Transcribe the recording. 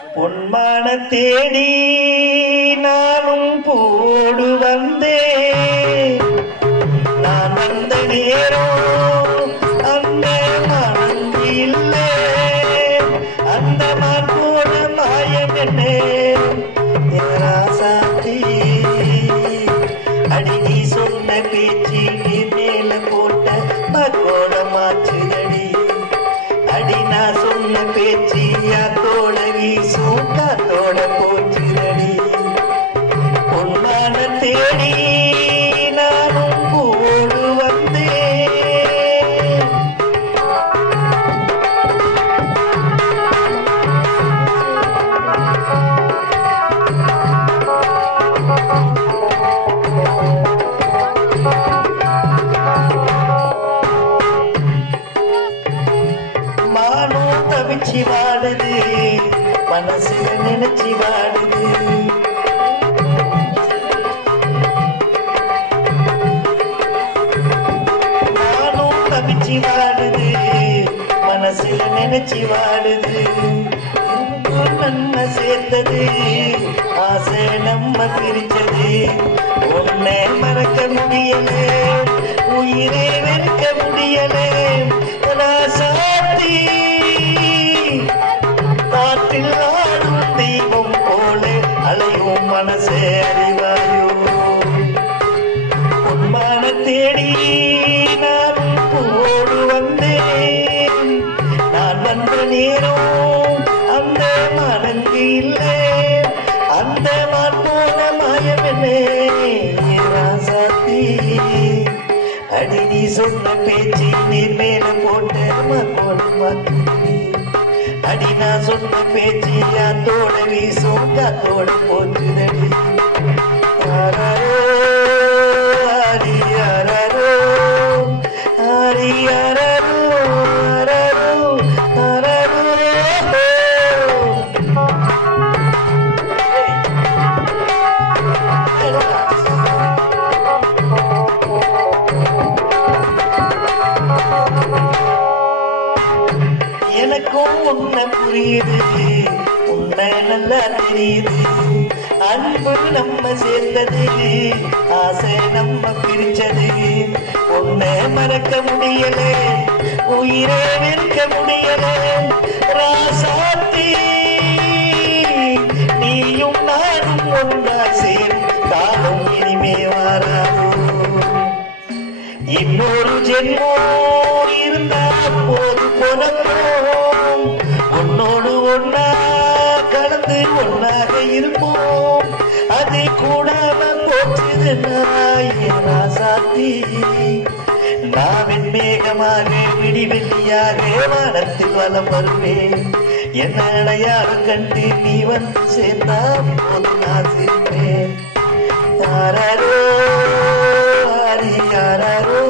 பொன்மான தேடி நானும் போடு வந்தேன். நான் வந்த நேரம் அந்த மனம் இல்லை. அந்த மாற்றோட மாயம் என்ன ராசாத்தி அடி நீ சொன்ன பேச்சு நீ மேல போட்ட மகோட மாற்றுதடி. அடி நான் சொன்ன பேச்சு யாத்தோட வீசும் காத்தோட போச்சுதடி. பொன்மான தேடி நானும் போடு வந்தேன். மானும் தவிச்சு வாடுது, மனசுல நினைச்சு வாடுது. மானும் தவிச்சு வாடுது, மனசுல நினைச்சு வாடுது. நன்மை சேர்த்தது ஆசை நம்ம பிரிச்சது. உன்னை மறக்க முடியல, உயிரை வெறுக்க முடியல. ராசாத்தி காற்றில் ஆடும் தெய்வம் போல அலையும் மனசே அறிவாயோ. பொன்மான தேடி நான் போடு வந்தேன். நான் வந்த நேரம் அந்த மனங்கு இல்லை. அந்த மாற்றோட மாயம் என்ன ராசாத்தி அடி நீ சொன்ன பேச்சு நீர் மேல போட்ட மகோட மாற்றி. அடி நான் சொன்ன பேச்சு யாத்தோட வீசும் காத்தோட போச்சுதடி. யாரோ ஆரி யாரோ ஆரி யாரோ யாரோ யாரோ. எனக்கும் உன்னை புரியுது, உன்னை நல்லா தெரியுது. அன்பு நம்ம சேர்ந்தது, ஆசை நம்ம பிரிச்சது. உன்னை மறக்க முடியல, உயிரை வெறுக்க முடியல. ராசாத்தி நீயும் நானும் ஒன்றாய் சேரும் காலம் இனிமே வாராது. இன்னொரு ஜென்மம் இருந்தா போது போனோம். உன்னோடு ஒன்னா கலந்து ஒன்னாக இருப்போம். அது கூடாம போச்சுதுன்னா ராசாத்தி நான் மேகமாக விடிவெள்ளியாக வானத்தில் வலம் வருவேன். என்ன அடையாளம் கண்டு நீ வந்து சேர்ந்தா போது நான் சிரிப்பேன். யாரோ ஆரி யாரோ